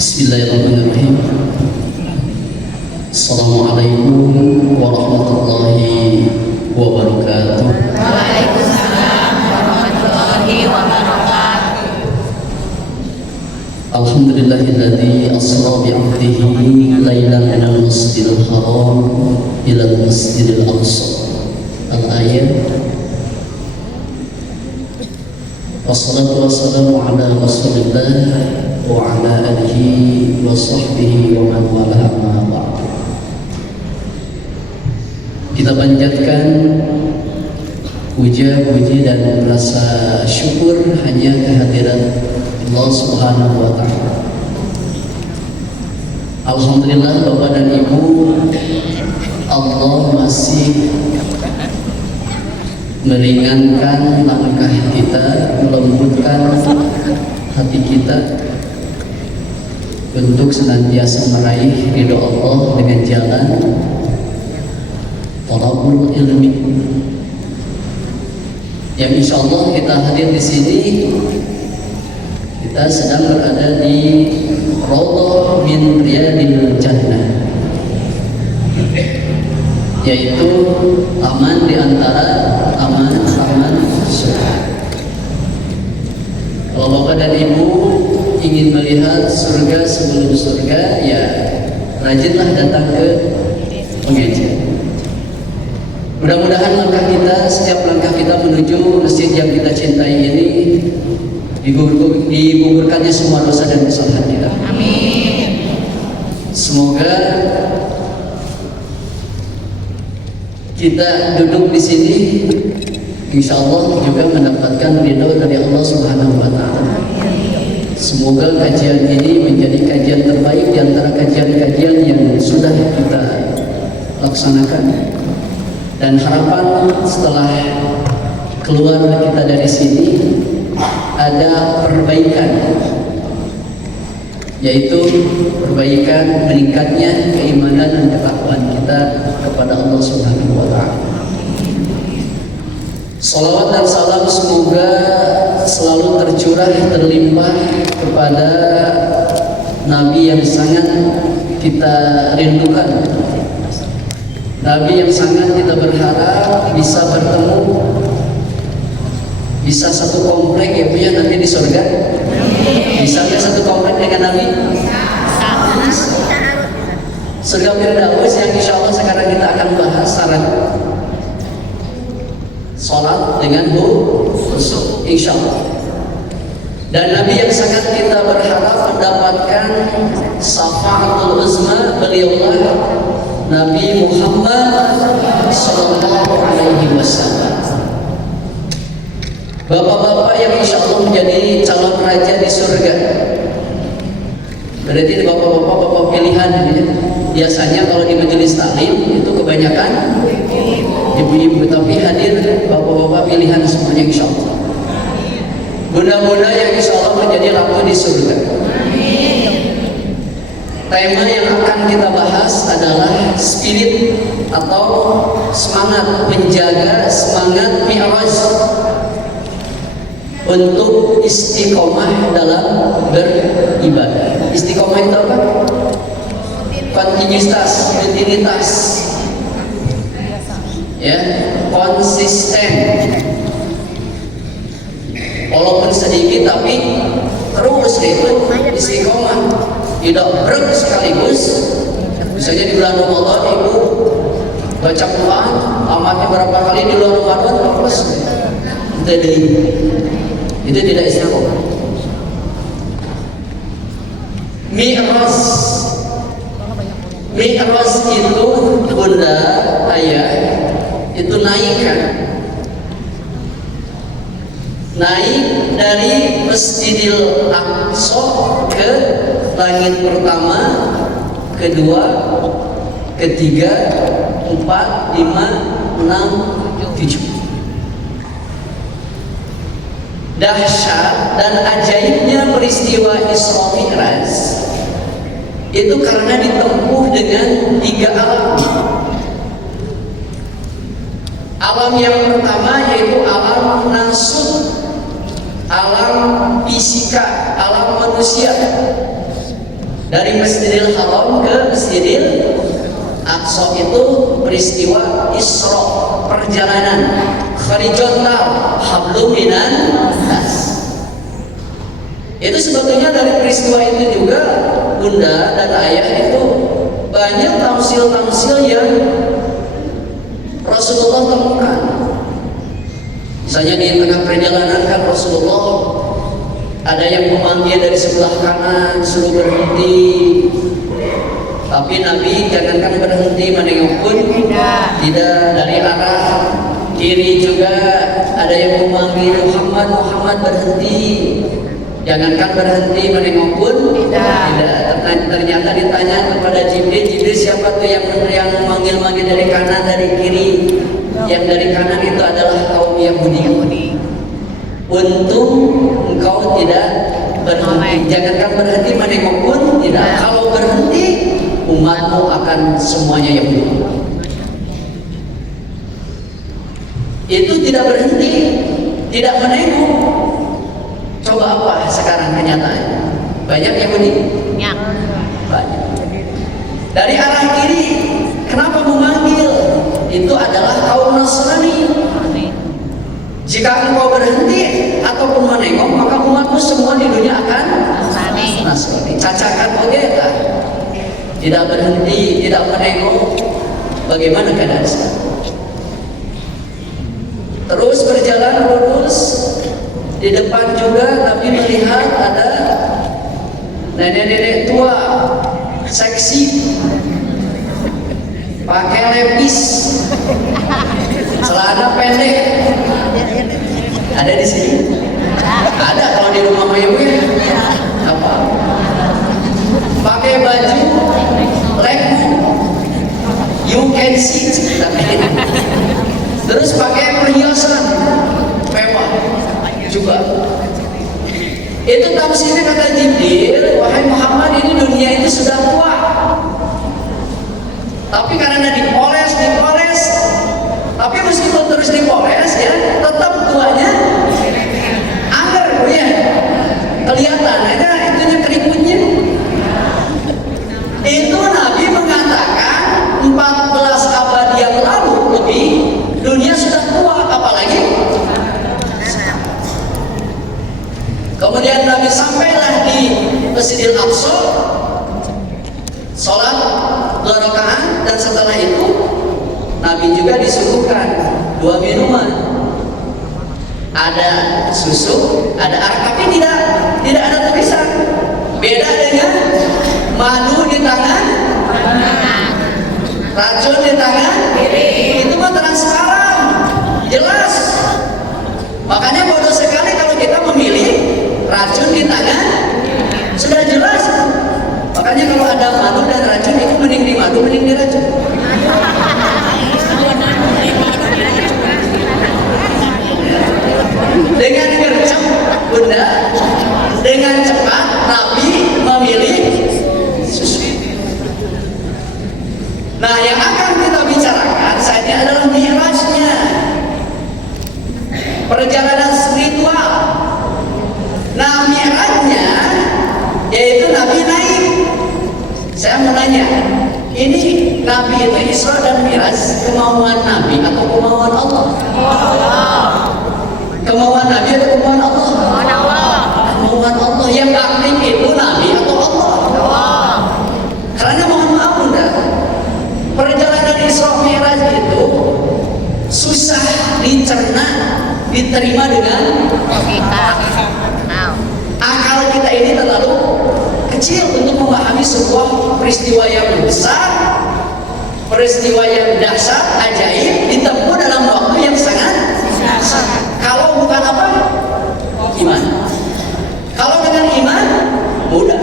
Bismillahirrahmanirrahim. Assalamualaikum warahmatullahi wabarakatuh. Waalaikumsalam warahmatullahi wabarakatuh. Alhamdulillahilladzi asra bi'abdihi lailan minal masjidil haram ilal masjidil aqsa. Al-ayat. Wassalatu wassalamu ala rasulillah wa ala alihi wa sahbihi wa man wala amma ba'd. Kita panjatkan puja-puji dan rasa syukur hanya kehadiran Allah Subhanahu wa ta'ala. Alhamdulillah Bapak dan Ibu, Allah masih meringankan langkah kita, melembutkan hati kita untuk senantiasa meraih ridho Allah dengan jalan thalabul ilmi. Yang insya Allah kita hadir di sini, kita sedang berada di Raudhah min Riyadil Jannah, yaitu taman di antara taman-taman surga. Kalau Bapak dan Ibu ingin melihat surga sebelum surga, ya rajinlah datang ke pengajian. Mudah-mudahan setiap langkah kita menuju masjid yang kita cintai ini digugurkannya semua dosa dan kesalahan kita. Amin. Semoga kita duduk di sini, insya Allah juga mendapatkan ridho dari Allah Subhanahu wa ta'ala. Semoga kajian ini menjadi kajian terbaik di antara kajian-kajian yang sudah kita laksanakan. Dan harapan setelah keluar kita dari sini ada perbaikan, yaitu perbaikan meningkatnya keimanan dan ketakwaan kita kepada Allah Subhanahu wa ta'ala. Salawat dan salam semoga selalu tercurah, terlimpah kepada Nabi yang sangat kita rindukan, Nabi yang sangat kita berharap bisa bertemu, bisa satu komplek ya punya nanti di surga. Bisa nggak satu komplek dengan Nabi? Surga Firdaus yang insya Allah sekarang kita akan bahas syarat sholat dengan khusyuk, insya Allah. Dan Nabi yang sangat kita berharap mendapatkan syafaatul uzma, beliaulah Nabi Muhammad Sallallahu Alaihi Wasallam. Bapak-bapak yang insya Allah menjadi calon raja di surga. Berarti bapak-bapak pilihan ya. Biasanya kalau di majelis taklim itu kebanyakan ibu-ibu, tapi hadir bapak-bapak pilihan semuanya insya Allah. Bunda-bunda yang insya Allah menjadi ratu di surga. Tema yang akan kita bahas adalah spirit atau semangat, menjaga semangat Mi'raj untuk istiqomah dalam beribadah. Istiqomah itu apa? Kontinuitas, rutinitas, ya, konsisten. Walaupun sedikit tapi terus itu istiqomah. Tidak brek sekaligus. Misalnya di bulan Ramadan ibu baca Quran amatnya berapa kali di bulan Ramadan terus itu tidak istiqomah. Mi'raj itu bunda ayah itu naik dari Masjidil Aqsa ke langit pertama, kedua, ketiga, 4, 5, 6, 7. Dahsyat dan ajaibnya peristiwa Isra Mi'raj itu karena ditempuh dengan 3 alam. Alam yang pertama yaitu alam nasut, alam fisika, alam manusia. Dari Masjidil Haram ke Masjidil Aqsa itu peristiwa Isra, perjalanan horizontal, hablum minan nas. Itu sebetulnya dari peristiwa itu juga bunda dan ayah itu banyak tamsil-tamsil yang Rasulullah temukan. Misalnya di tengah perjalanan kan Rasulullah ada yang memanggil dari sebelah kanan suruh berhenti, tapi Nabi jangankan berhenti menengok pun tidak. Dari arah kiri juga ada yang memanggil Muhammad berhenti, jangankan berhenti menengok pun tidak. Ternyata ditanya kepada Jibril, siapa tuh yang memanggil dari kanan dari kiri? Yang dari kanan itu adalah kaum Yahudi. Untung engkau tidak berhenti, jangankan berhenti menengok pun tidak. Kalau berhenti umatmu akan semuanya Yahudi. Itu tidak berhenti, tidak menengok. Coba apa sekarang kenyataannya? Banyak Yahudi. Banyak. Dari arah kiri, kenapa memanggil? Itu adalah kaum Nasrani. Jika engkau berhenti ataupun menengok, maka umatmu semua di dunia akan Nasrani. Cacakan oke tak? Tidak berhenti, tidak menengok. Bagaimana keadaan sekarang? Terus berjalan lurus. Di depan juga Nabi melihat ada nenek-nenek tua, seksi, pakai lepis, celana pendek. Ada di sini? Ada kalau di rumah Mayu ya? Apa? Pakai baju legu, you can see. Terus pakai perhiasan mewah juga. Itu tafsirnya kata Jibril, wahai Muhammad, ini dunia itu sudah tua. Tapi karena dipoles, tapi meskipun terus dipoles ya, tetap tuanya angker ya. Kelihatan ada itunya keriputnya. Itu Nabi mengatakan 14 abad yang lalu lebih dunia sudah tua, apalagi kemudian Nabi sampailah di Masjidil Aqsa, sholat 2 rakaat, dan setelah itu Nabi juga disuguhkan 2 minuman, ada susu, ada arak, tapi tidak ada tulisan. Beda dengan madu di tangan, racun di tangan kiri. Itu mah transparan, jelas. Makanya bodoh sekali kalau kita memilih racun di tangan, sudah jelas. Makanya kalau ada madu dan racun, itu mending di madu, mending di racun. Dengan gercep bunda, dengan cepat Nabi memilih susu. Nah, yang akan kita bicarakan saat ini adalah Mi'rajnya, perjalanan spiritual. Nah, Mi'rajnya yaitu Nabi naik. Saya mau nanya, ini Nabi itu Isra dan Mi'raj kemauan Nabi atau kemauan Allah? Kemauan Nabi atau kemauan Allah? Kemauan Allah. Yang aktif itu Nabi atau Allah? Karena mohon maaf bunda, perjalanan Isra Mi'raj itu susah dicerna, diterima dengan akal kita ini terlalu kecil untuk memahami sebuah peristiwa yang besar, peristiwa yang dahsyat, ajaib, ditempuh dalam waktu yang sangat. Kalau bukan apa? Iman. Kalau dengan iman, mudah.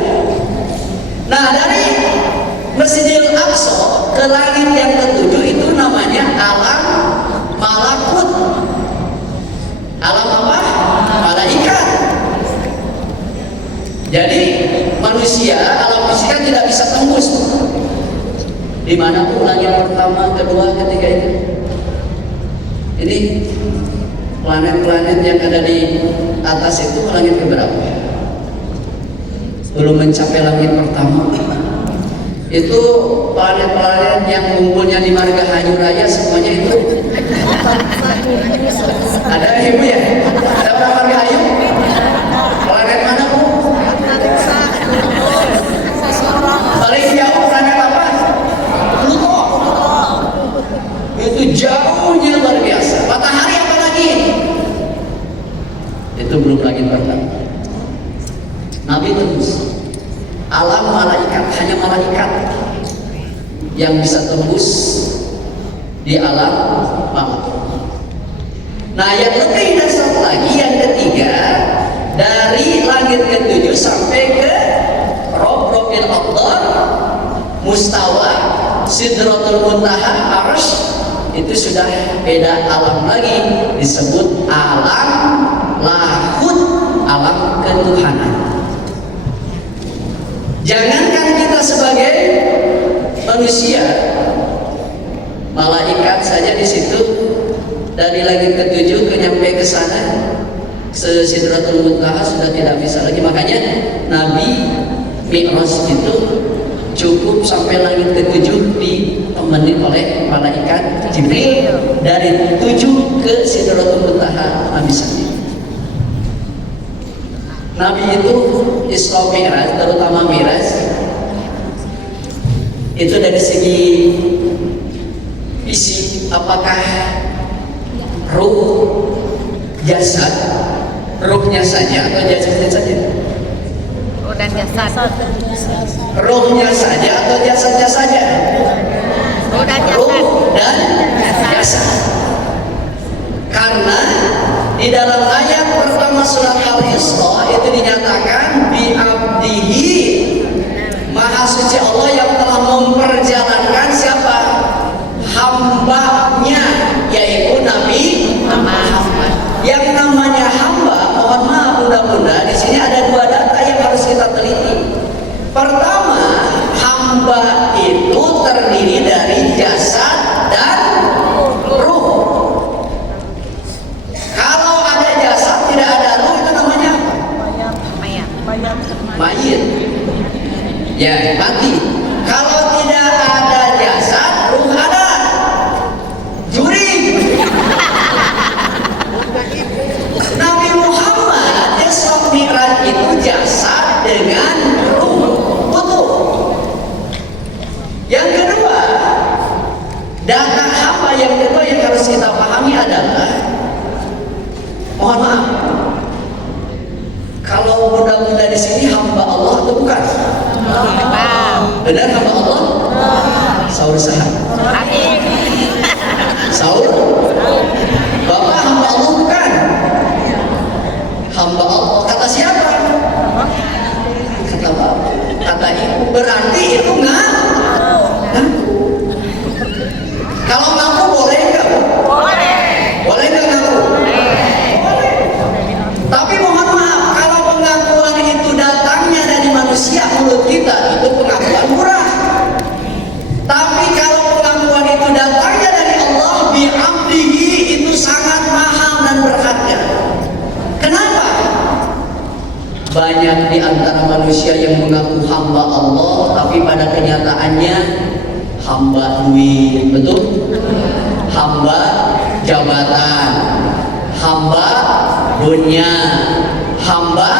Nah, dari Masjidil Aqsa ke langit yang ketujuh itu namanya alam malakut. Alam apa? Malaikat. Jadi manusia, alam fisika tidak bisa tembus dimanapun langit pertama, kedua, ketiga itu. Ini planet-planet yang ada di atas itu langit keberapa? belum mencapai langit pertama. Itu planet-planet yang ngumpulnya di Margahayu Raya semuanya itu ada ibu ya? Ada orang Margahayu? Planet mana bu? Paling jauh planet apa? Pluto. Itu jauhnya luar biasa. Matahari apa lagi? Itu belum langit pertama. Nabi terus alam malaikat, hanya malaikat yang bisa tembus di alam malam. Nah yang lebih dasar lagi yang ketiga, dari langit ke-7 sampai ke Rabbul A'la, mustawa, Sidratul Muntaha, Arsy, itu sudah beda alam lagi, disebut alam lahut, alam ketuhanan. Jangankan kita sebagai manusia, malaikat saja di situ dari langit ke-7 nyampe ke sana, ke Sidratul Muntaha sudah tidak bisa lagi. Makanya Nabi Mi'raj itu cukup sampai langit ke-7 ditemenin oleh malaikat Jibril, dari 7 ke Sidratul Muntaha Nabi sendiri. Nabi itu Isra Mi'raj, terutama Mi'raj itu dari segi isi, apakah ruh, jasad, ruhnya saja atau jasadnya saja? Ruh dan jasad. Ruhnya saja atau jasadnya saja? Ruh dan jasad. Ruh dan jasad. Karena di dalam ayat pertama surat Al-Isra itu dinyatakan bi abdihi, maha suci Allah yang telah memperjalankan siapa? Hambanya, yaitu Nabi Muhammad. Yang namanya hamba, mohon maaf bunda-bunda, di sini ada dua data yang harus kita teliti. Pertama, hamba itu terdiri dari jasad dan ruh. Mayit, ya mati. Kalau tidak ada jasad, ruh ada. Juri. Nabi Muhammad Isra Mi'raj itu jasad dengan ruh utuh. Yang kedua, data hamba yang kedua yang harus kita pahami adalah, mohon maaf, kalau bunda-bunda di sini hamba Allah atau bukan? Benar hamba Allah? Saur sahab. Saur. Bapak hamba Allah bukan? Hamba Allah. Kata siapa? Kata bapak. Kata ibu. Berarti itu ngaku. Kalau ngaku boleh nggak? Boleh. Boleh nggak ngaku? Tapi mohon maaf, kalau pengakuan itu datangnya dari manusia, mulut kita itu pengakuan murah. Tapi kalau pengakuan itu datangnya dari Allah bi'abdihi, itu sangat mahal dan berharga. Kenapa? Banyak di antara manusia yang mengaku hamba Allah, tapi pada kenyataannya hamba duit, betul? Hamba jabatan, hamba dunia, hamba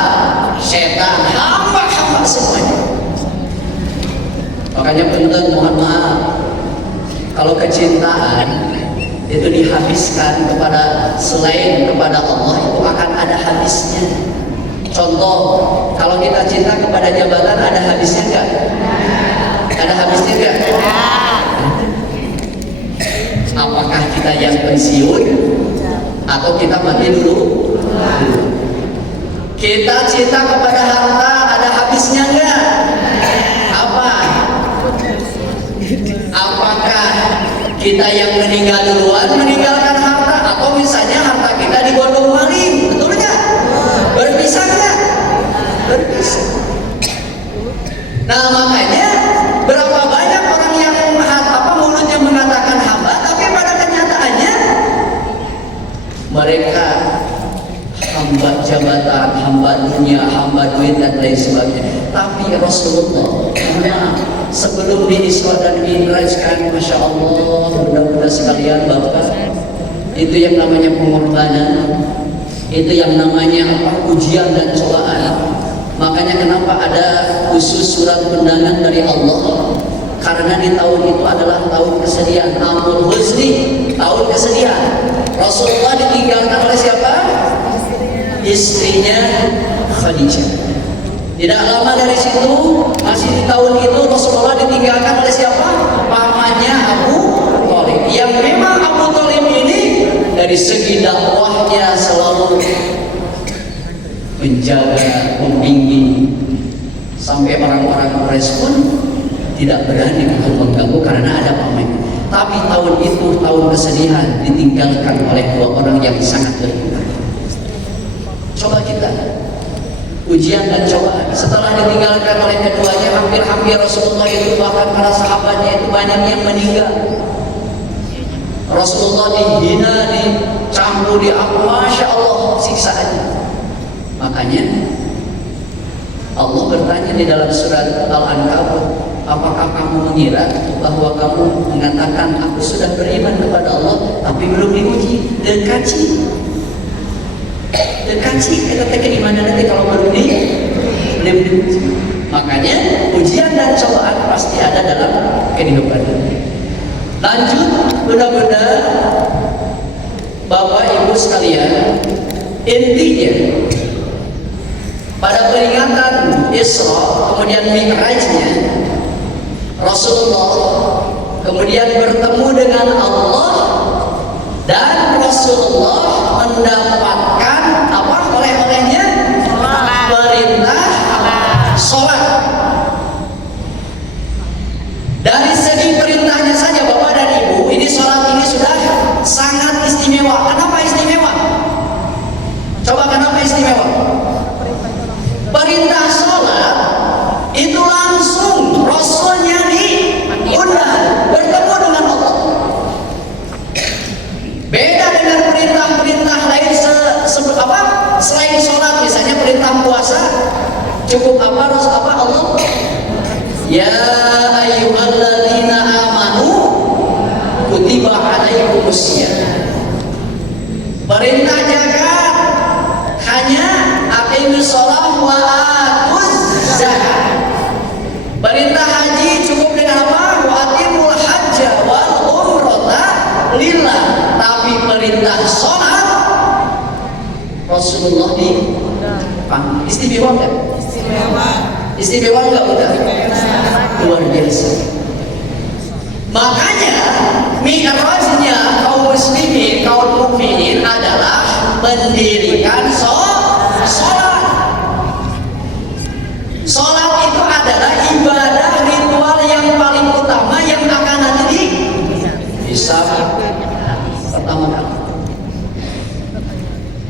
setan, hamba semuanya. Makanya punten, mohon maaf, kalau kecintaan itu dihabiskan kepada selain kepada Allah, itu akan ada habisnya. Contoh, kalau kita cinta kepada jabatan, ada habisnya enggak? Ada habisnya enggak? Apakah kita yang pensiun atau kita mati dulu? Kita cinta kepada harta, ada habisnya enggak? Apa? Apakah kita yang meninggal duluan meninggalkan harta, atau misalnya harta kita digondong maling? Betul nggak? Berpisah nggak? Berpisah. Nah makanya berapa banyak orang yang mulutnya mengatakan hamba, tapi pada kenyataannya mereka hamba jabatan, hamba dunia, hamba duit dan lain sebagainya. Tapi Rasulullah, sebelum di Isra dan Mi'raj kan, masya Allah, mudah-mudahan sekalian Bapak, itu yang namanya pengorbanan, itu yang namanya ujian dan cobaan. Makanya kenapa ada khusus surat undangan dari Allah? Karena di tahun itu adalah tahun kesedihan, amul huzni, tahun kesedihan. Rasulullah ditinggalkan oleh siapa? Istrinya Khadijah. Tidak lama dari situ, masih di tahun itu Rasulullah ditinggalkan oleh siapa? Pamannya Abu Thalib. Yang memang Abu Thalib ini dari segi dakwahnya selalu menjaga, membimbing, sampai orang-orang Quraisy pun tidak berani untuk mengganggu karena ada paman. Tapi tahun itu tahun kesedihan, ditinggalkan oleh dua orang yang sangat berguna. Coba kita ujian dan cobaan setelah ditinggalkan oleh keduanya, hampir-hampir Rasulullah itu, bahkan para sahabatnya itu banyak yang meninggal. Rasulullah dihina, dicampur, masya Allah siksaannya. Makanya Allah bertanya di dalam surat Al-Ankabut, apakah kamu mengira bahwa kamu mengatakan aku sudah beriman kepada Allah tapi belum diuji? Dekaci kita keimanan nanti kalau belum diuji. Makanya ujian dan cobaan pasti ada dalam kehidupan. Lanjut, mudah-mudahan Bapak Ibu sekalian, intinya pada peringatan Isra kemudian Mi'rajnya, Rasulullah kemudian bertemu dengan Allah, dan Rasulullah mendapatkan apa oleh-olehnya? Perintah sholat. Dari segi perintahnya saja Bapak dan Ibu, ini sholat ini sudah sangat istimewa. Kenapa istimewa? Coba kenapa istimewa? Perintah sholat itu langsung Rasulnya diundang bertemu dengan Allah. Beda dengan perintah-perintah lain selain sholat, misalnya perintah puasa, cukup Allah? Ya ayyuhalladzina amanu kutiba alaikumusiyam. Perintah zakat hanya aqimus shalah wa atuz zakat. Perintah haji cukup dengan apa? Wa atimul hajja wal umrata lillah. Tapi perintah sholat Rasulullah istimewa enggak? Istimewa enggak udah? Luar biasa. Makanya mi'rajnya kaum muslimin, kaum mukminin adalah mendirikan sholat. Sholat itu adalah ibadah ritual yang paling utama yang akan nanti bisa pertama kali.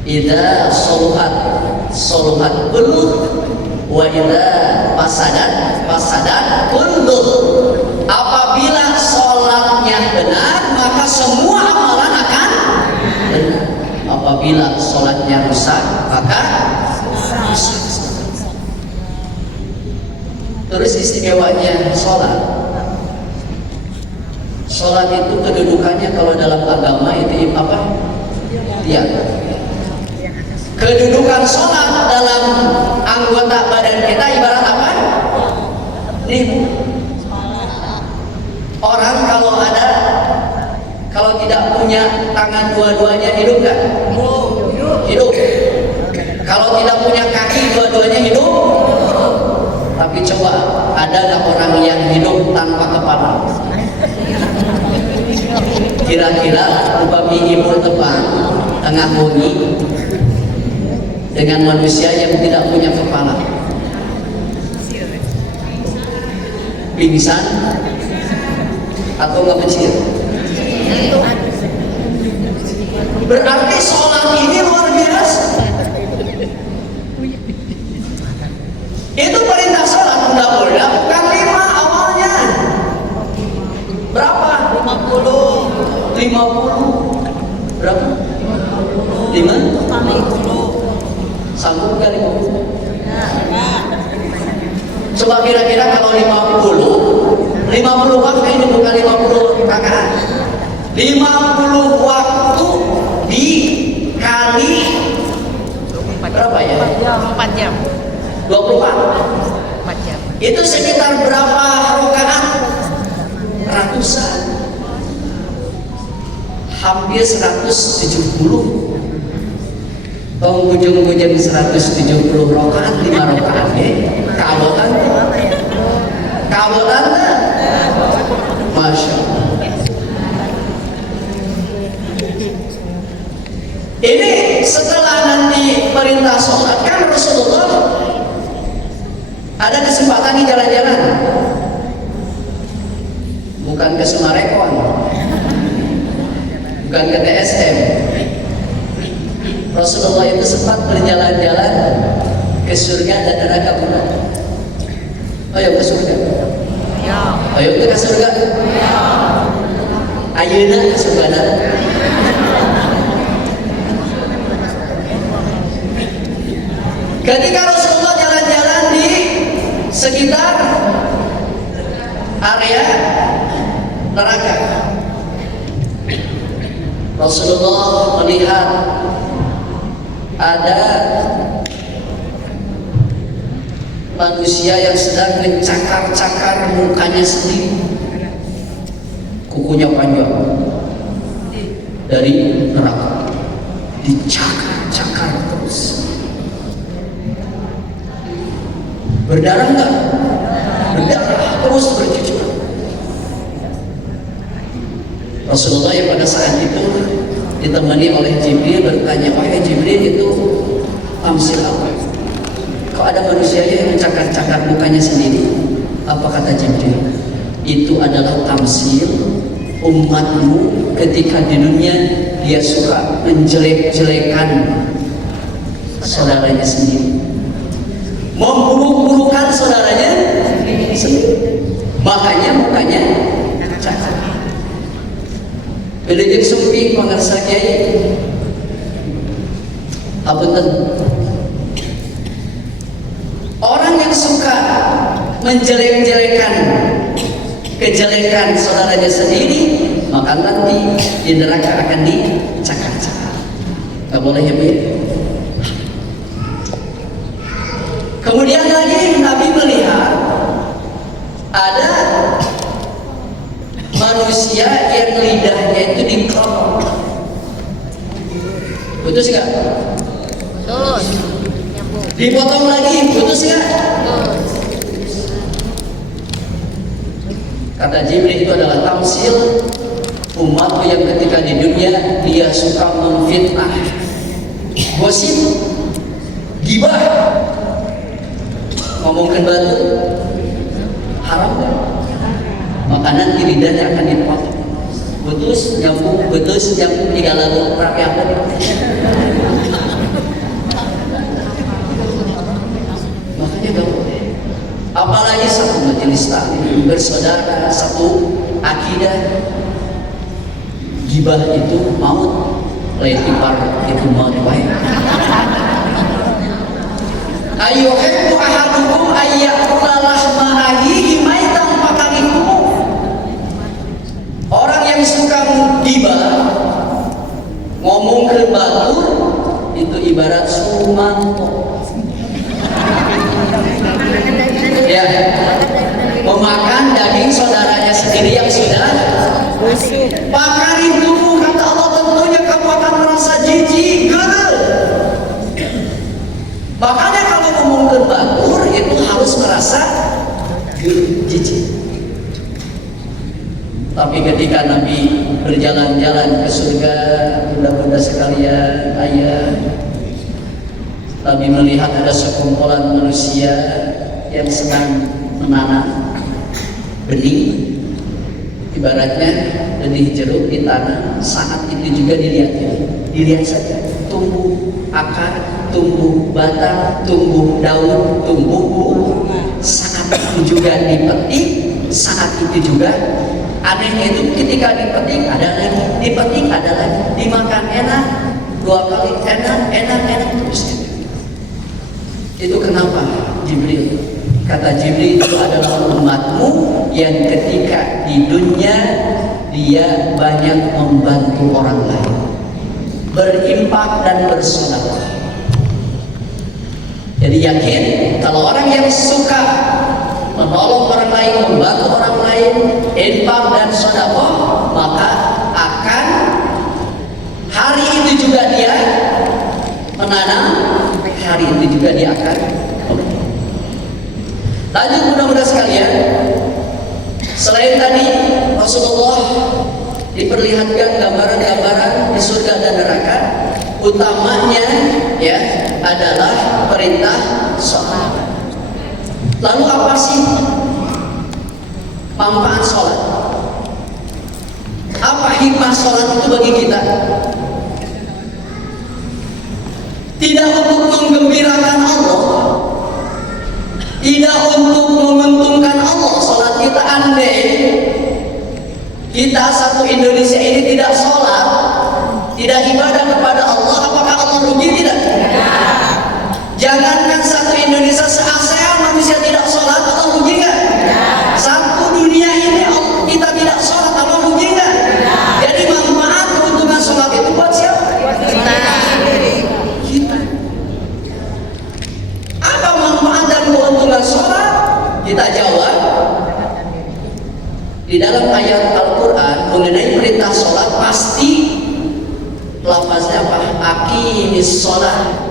Idza soluhat kulluh wa idza fasadat kulluh. Apabila sholatnya benar, maka semua amalan akan benar. Apabila sholatnya rusak, maka rusak. Terus istimewanya sholat itu kedudukannya kalau dalam agama itu apa? Tiada. Kedudukan sholat dalam anggota badan kita ibarat apa? Nih, orang kalau tidak punya tangan dua-duanya hidup nggak? Hidup. Kalau tidak punya kaki dua-duanya hidup. Tapi coba, ada nggak orang yang hidup tanpa kepala? Kira-kira upami ibu tepan tengah wengi dengan manusia yang tidak punya kepala, pingsan atau nggak becir? Berarti sholat ini luar biasa. Itu perintah sholat mudah-mudahan bukan 5 awalnya. Berapa? 50. Berapa? 5? Sanggup gak 50? Coba kira-kira kalau 50 waktu ini bukan 50 rakaat. 50 waktu dikali berapa ya? 4 jam. 24. 4 jam. Itu sekitar berapa rakaat? Ratusan. Hampir 170. Penghujung-hujung 170 rakaat, 5 rakaat ya. Kabotan Masya Allah. Ini setelah nanti perintah sholat, kan Rasulullah ada kesempatan di jalan-jalan, bukan ke Sumarekon, bukan ke TSM. Rasulullah itu sempat berjalan-jalan ke surga dan neraka. Bukan? Ayo ke surga. Ya. Ayo ke surga. Ayeuna ke surga. Ketika Rasulullah jalan-jalan di sekitar area neraka, Rasulullah melihat ada manusia yang sedang mencakar-cakar mukanya sendiri, kukunya panjang dari neraka, dicakar-cakar terus. Berdarah enggak? Berdarah terus bercucuran. Rasulullah yang pada saat itu ditemani oleh Jibril bertanya, wahai Jibril, itu tamsil apa? Kok ada manusia yang mencakar-cakar mukanya sendiri? Apa kata Jibril? Itu adalah tamsil umatmu ketika di dunia dia suka menjelek-jelekan saudaranya sendiri, memburuk-burukan saudaranya sendiri, makanya mukanya cakar. Belejek sempit mengersa kiai. Apunten. Orang yang suka menjelek-jelekan kejelekan saudaranya sendiri, maka nanti di neraka akan dicakar-cakar. Gak boleh ya Bu ya? Kemudian lagi Nabi melihat ada manusia yang lidahnya itu dikerok. Putus nggak? Putus. Nyambung. Dipotong lagi, putus nggak? Putus. Kata Jibril itu adalah tamsil umatku yang ketika di dunia dia suka memfitnah, gosip, gibah, ngomongkan batu, haram kan? Maka nanti lidahnya akan dipotong. Putus nyambung 3 lagu rapi apa nih? Makanya gak boleh. Apalagi satu majelis taklim bersaudara, satu akidah. Gibah itu maut, leitipar itu maut baik. Ayyuhibbu ahadukum ayyakula lahma akhihi maitan fakarihumu. Orang yang suka gibah, ngomong ke batu, itu ibarat sumanto. Ya, memakan daging saudaranya sendiri yang sudah busuk. Fakarihumu, kata Allah, tentunya kamu akan merasa jijik, gerel. Makanya kalau ngomong ke batur itu harus merasa jijik. Tapi ketika Nabi berjalan-jalan ke surga, bunda-bunda sekalian, ayah, Nabi melihat ada sekumpulan manusia yang sedang menanam benih, ibaratnya benih jeruk di tanah. Saat itu juga dilihat saja, tumbuh akar, tumbuh batang, tumbuh daun, tumbuh buah. Saat itu juga dipetik, saat itu juga anehnya itu ketika dipetik ada lagi, dipetik ada lagi, dimakan enak, 2 kali enak terus gitu. Itu kenapa Jibril? Kata Jibril, itu adalah umatmu yang ketika di dunia dia banyak membantu orang lain, berinfak dan bersedekah. Jadi yakin kalau orang yang suka menolong orang lain, membantu orang lain, infak dan sedekah, maka akan hari itu juga dia menanam, hari itu juga dia akan memberi. Lanjut mudah-mudahan sekalian, selain tadi Rasulullah diperlihatkan gambaran-gambaran di surga dan neraka, utamanya ya adalah perintah sholat. Lalu apa sih manfaat sholat? Apa hikmah sholat itu bagi kita? Tidak untuk menggembirakan Allah, tidak untuk menguntungkan Allah. Sholat kita, andai kita satu Indonesia ini tidak sholat, tidak ibadah kepada Allah, apakah Allah rugi? Tidak. Jangankan satu Indonesia, se-ASEAN manusia tidak sholat, Allah rugi nggak? Satu dunia ini kita tidak sholat, Allah rugi nggak? Jadi manfaat keuntungan sholat itu buat siapa? Kita. Apa manfaat dan keuntungan sholat? Kita jawab di dalam ayat Al-Quran mengenai perintah sholat, pasti lafaznya apa? Aqimis sholat.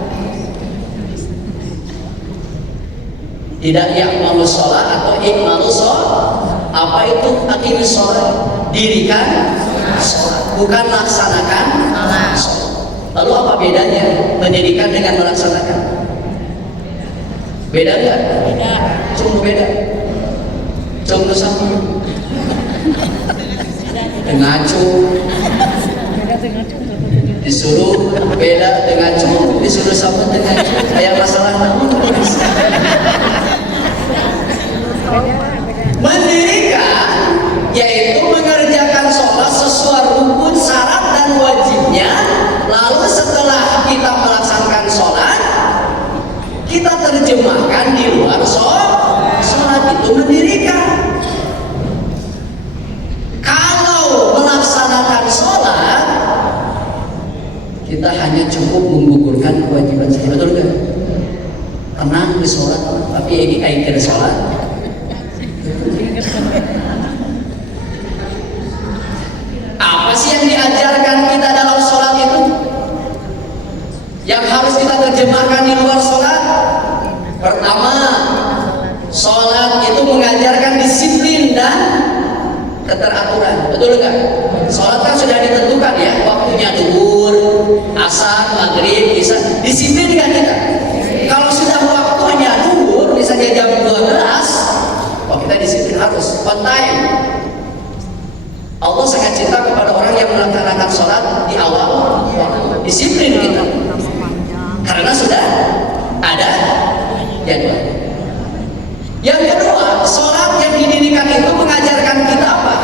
Tidak ya'malu sholat atau ikmalu sholat. Apa itu aqimis sholat? Dirikan sholat, bukan laksanakan sholat. Lalu apa bedanya mendirikan dengan melaksanakan? Beda nggak? Beda. Cuma beda. Cuma sama. Ngacu. Disuruh beda dengan cu, disuruh sama dengan cu. Kayak masalah namun. Mendirikan yaitu mengerjakan sholat sesuai rukun, syarat dan wajibnya. Lalu setelah kita melaksanakan sholat, kita terjemahkan di luar sholat. Sholat itu mendirikan. Kalau melaksanakan sholat, kita hanya cukup menggugurkan kewajiban saja, betul nggak? Tenang di sholat, tapi ini kaitan sholat. Apa sih yang diajarkan kita dalam sholat itu? Yang harus kita terjemahkan di luar sholat? Pertama, sholat itu mengajarkan disiplin dan keteraturan, betul nggak? Sholat kan sudah ditentukan ya, waktunya duhur, asar, maghrib, isya. Disiplin nggak kita? Kalau sudah waktunya duhur, misalnya jam 12, oh kita disiplin, harus on time. Allah sangat cinta kepada orang yang melaksanakan sholat di awal waktu. Disiplin kita, karena sudah ada jadwal. Yang kedua, sholat yang didirikan itu mengajarkan kita apa?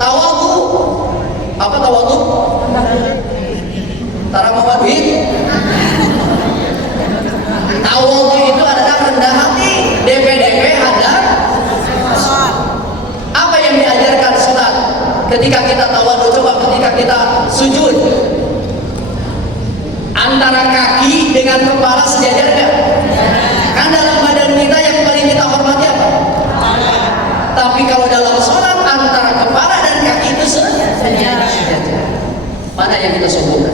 Tawadhu. Apa tawadhu? Tara bawa duit. Tawadhu itu adalah rendah hati, DP hadap. Apa yang diajarkan sholat? Ketika kita tawadhu, coba ketika kita sujud, antara kaki dengan kepala sejajar nggak? Kan dalam badan kita yang paling kita hormati apa? Tapi kalau dalam sholat, antara kepala dan kaki itu sejajar. Mana yang kita sombongkan?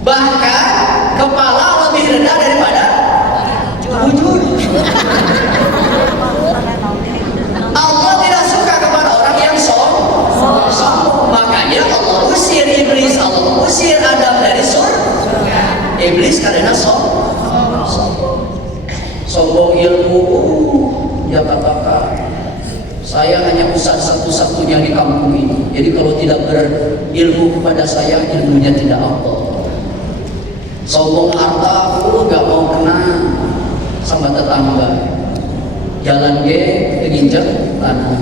Bahkan kepala lebih rendah daripada wujud. Allah tidak suka kepada orang yang sombong. Makanya Allah usir iblis, Allah usir Adam dari surga. Iblis karena sombong ilmu. Dia katakan, saya hanya ustaz satu-satunya di kampung ini. Jadi kalau tidak berilmu kepada saya, ilmunya tidak apa. Sombong harta, gak mau kenal sama tetangga. Jalan ge keginjak tanah.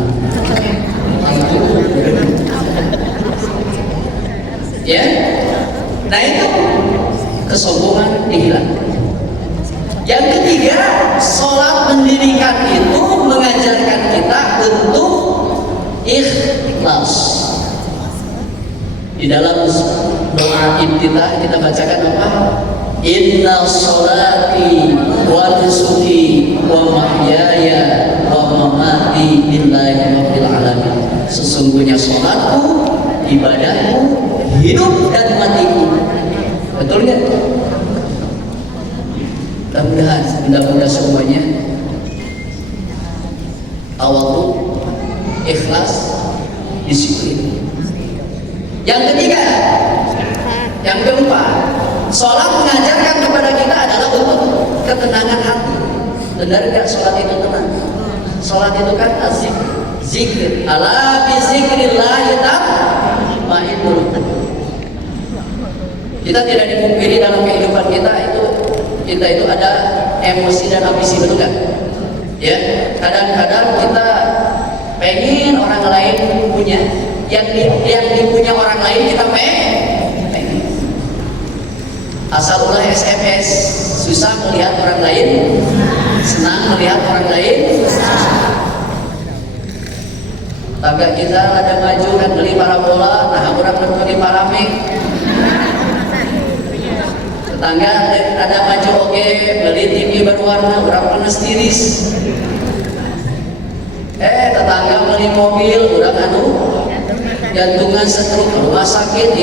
Ya, nah itu kesombongan dihilangkan. Yang ketiga, sholat mendirikan itu mengajarkan kita untuk ikhlas. Di dalam doa iftitah kita bacakan apa? Inna sholati wa nusuki wa mahyaya wa mamati lillahi rabbil alamin. Sesungguhnya sholatku, ibadahku, hidup dan matiku. Betul nggak? Mudah-mudahan semuanya awal ikhlas, disiplin. Yang ketiga, yang keempat, sholat mengajarkan kepada kita adalah untuk ketenangan hati. Benar nggak sholat itu tenang? Sholat itu kan asik, zikir. Ala bi zikrillah tatma'innul qulub. Kita tidak dipungkiri dalam kehidupan kita itu ada emosi dan ambisi, betul nggak? Ya, kadang-kadang kita pengen orang lain punya, yang dipunya orang lain kita pengen. Asal ulah SMS, susah melihat orang lain, senang melihat orang lain. Tangga kita ada maju kan beli parabola, nah orang beli paramik. Tetangga ada maju oke, beli TV berwarna, orang panas tiris. Tetangga beli mobil, orang jantungan stroke, rumah sakit di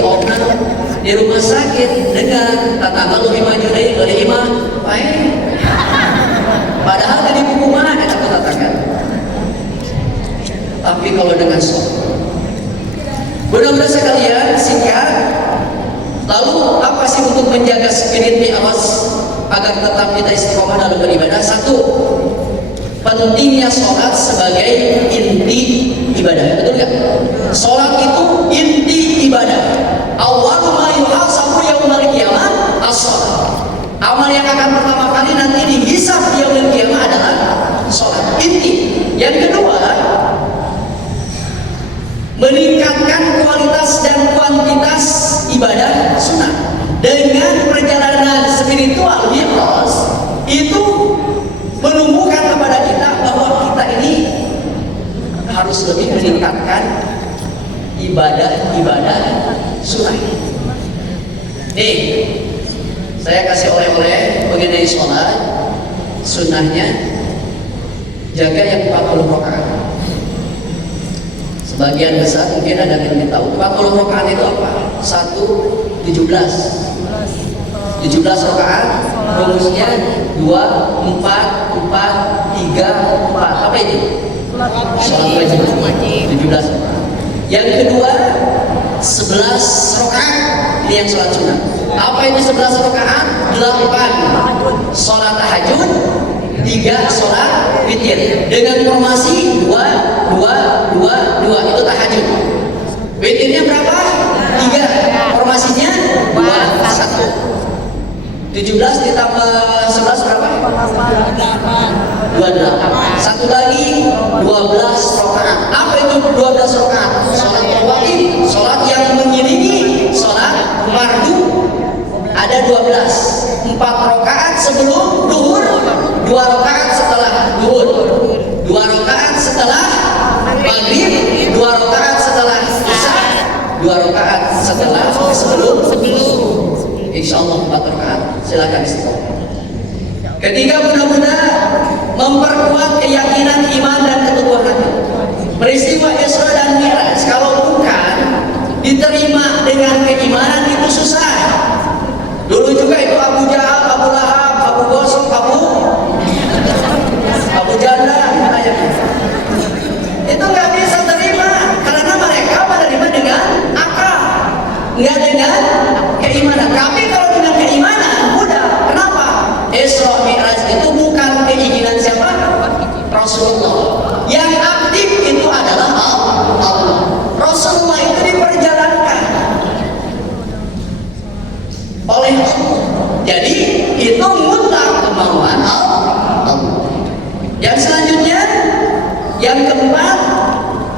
di rumah sakit dengan tetangga lebih maju dari beli imah. Padahal tadi buku mana aku tetangga. Tapi kalau dengan sholat, mudah-mudahan sekalian singkat. Lalu apa sih untuk menjaga spirit mi'raj agar tetap kita istiqomah dalam beribadah? Satu, pentingnya sholat sebagai inti ibadah. Betul nggak? Sholat itu inti ibadah. Awwalu ma yuhasabu yaumil qiyamah as-shalah. Amal yang akan pertama kali nanti dihisab di yaumil qiyamah adalah sholat. Inti. Yang kedua, meningkatkan kualitas dan kuantitas ibadah sunnah dengan perjalanan spiritual mi'raj itu menumbuhkan kepada kita bahwa kita ini harus lebih meningkatkan ibadah sunnah. Nih, saya kasih oleh-oleh mengenai sholat sunnahnya, jaga yang 40 rakaat. Sebagian besar mungkin ada yang lebih tahu 40 rakaat itu apa? 1, 17 rakaat, rumusnya 2, 4, 4, 3, 4. Apa itu? Salat wajib 17 rakaat. Yang kedua 11 rakaat, ini yang salat sunnah. Apa itu 11 rakaat? 8 salat tahajud, 3 sholat witir dengan formasi 2, 2, 2, 2 itu tahajud. Witirnya berapa? 3. Formasinya 2, 1. 17 ditambah 11 berapa? 28. Satu lagi 12 rakaat. Apa itu 12 rakaat? Sholat wajib, sholat yang mengiringi sholat fardu ada 12. 4 rakaat sebelum duhur, 2 rakaat setelah duhur, 2 rakaat setelah maghrib, 2 rakaat setelah isya, 2 rakaat setelah sebelum. Insyaallah 4 rakaat. Silakan istiqomah. Ketiga, mudah-mudahan memperkuat keyakinan iman dan keteguhan hati. Peristiwa Isra dan Mi'raj kalau bukan diterima dengan keimanan itu susah. Dulu juga itu Abu Jahal, Abu Lahab, Abu Gosok, Abu Janda, itu nggak bisa terima karena mereka menerima dengan akal, nggak dengan keimanan. Tapi kalau dengan keimanan mudah. Kenapa? Isra Mi'raj itu bukan keinginan siapa? Rasulullah. Yang aktif itu adalah Allah. Rasulullah itu diperjalankan oleh Allah. Jadi itu mutlak kemauan Allah. Yang selanjutnya, yang keempat,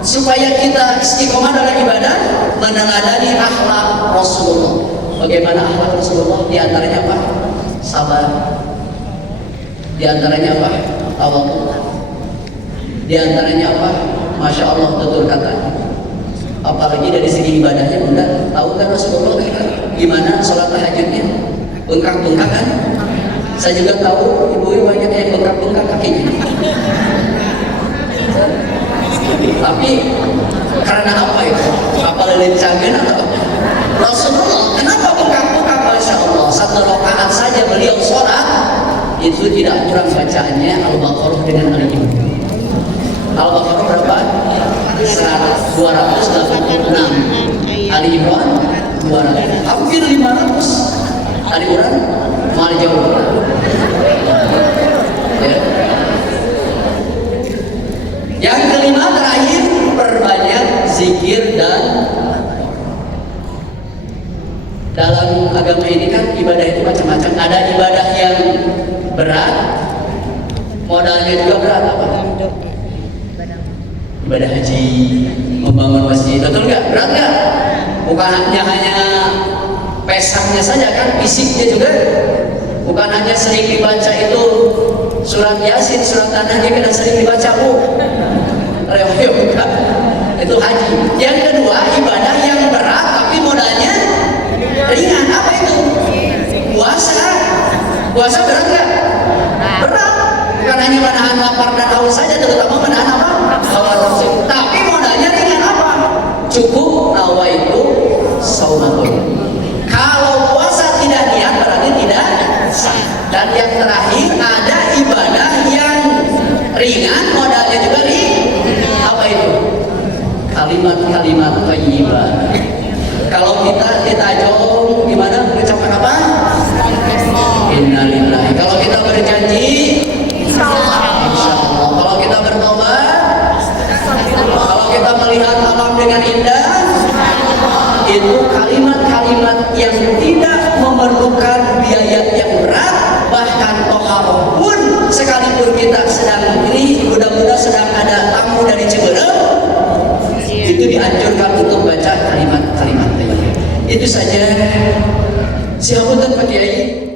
supaya kita istiqomah dalam ibadah, meneladani akhlak Rasulullah. Bagaimana akhlak Rasulullah? Di antaranya apa? Sabar. Di antaranya apa? Tawakal. Di antaranya apa? Masya Allah, tutur katanya. Apalagi dari segi ibadahnya, Bunda. Tahu kan Rasulullah gimana sholat tahajudnya? Bengkak-bengkak kan? Saya juga tahu ibu banyak yang bengkak-bengkak kakinya. Tapi karena apa itu? Apa lelencangan atau apa? Rasulullah kenapa bengkak-bengkak? Masya Allah, satu rakaat saja beliau sholat itu tidak kurang bacaannya Al-Baqarah dengan Al-Imran. Al-Baqarah berapa? 286. Al-Imran 200. Hampir 500. Al-Imran malah jauh. Ya. Yang kelima terakhir, perbanyak zikir. Dan dalam agama ini kan ibadah itu macam-macam. Ada ibadah yang berat, modalnya juga berat. Apa? Ibadah haji, membangun masjid, betul nggak? Berat nggak? Bukan hanya pesaknya saja kan, fisiknya juga. Bukan hanya sering dibaca itu surat Yasin, surat An-Nahl kan sering dibaca, Bu. Itu haji. Yang kedua, ibadah yang berat tapi modalnya ringan. Apa itu? Puasa. Puasa berat nggak? Berat. Bukan hanya menahan lapar dan haus saja, terutama menahan apa? Hawa nafsu. Tapi modalnya ringan apa? Cukup nawaitu saumatul. Kalau puasa tidak niat berarti tidak sah. Dan yang terakhir, ada ibadah yang ringan, modalnya juga ringan. Apa itu? Kalimat-kalimat thayyibah. Kalau kita jauh gimana mengucapkan apa? Innalillahi. Kalau kita berjanji, insyaallah. Kalau kita bertobat, kalau kita melihat alam dengan indah, itu kalimat-kalimat yang tidak memerlukan biaya yang berat. Bahkan toharoh pun, sekalipun kita sedang ini, mudah-mudahan sedang ada tamu dari Ciberem, itu dianjurkan untuk baca kalimat-kalimat itu saja. Silakan Pak Kiai.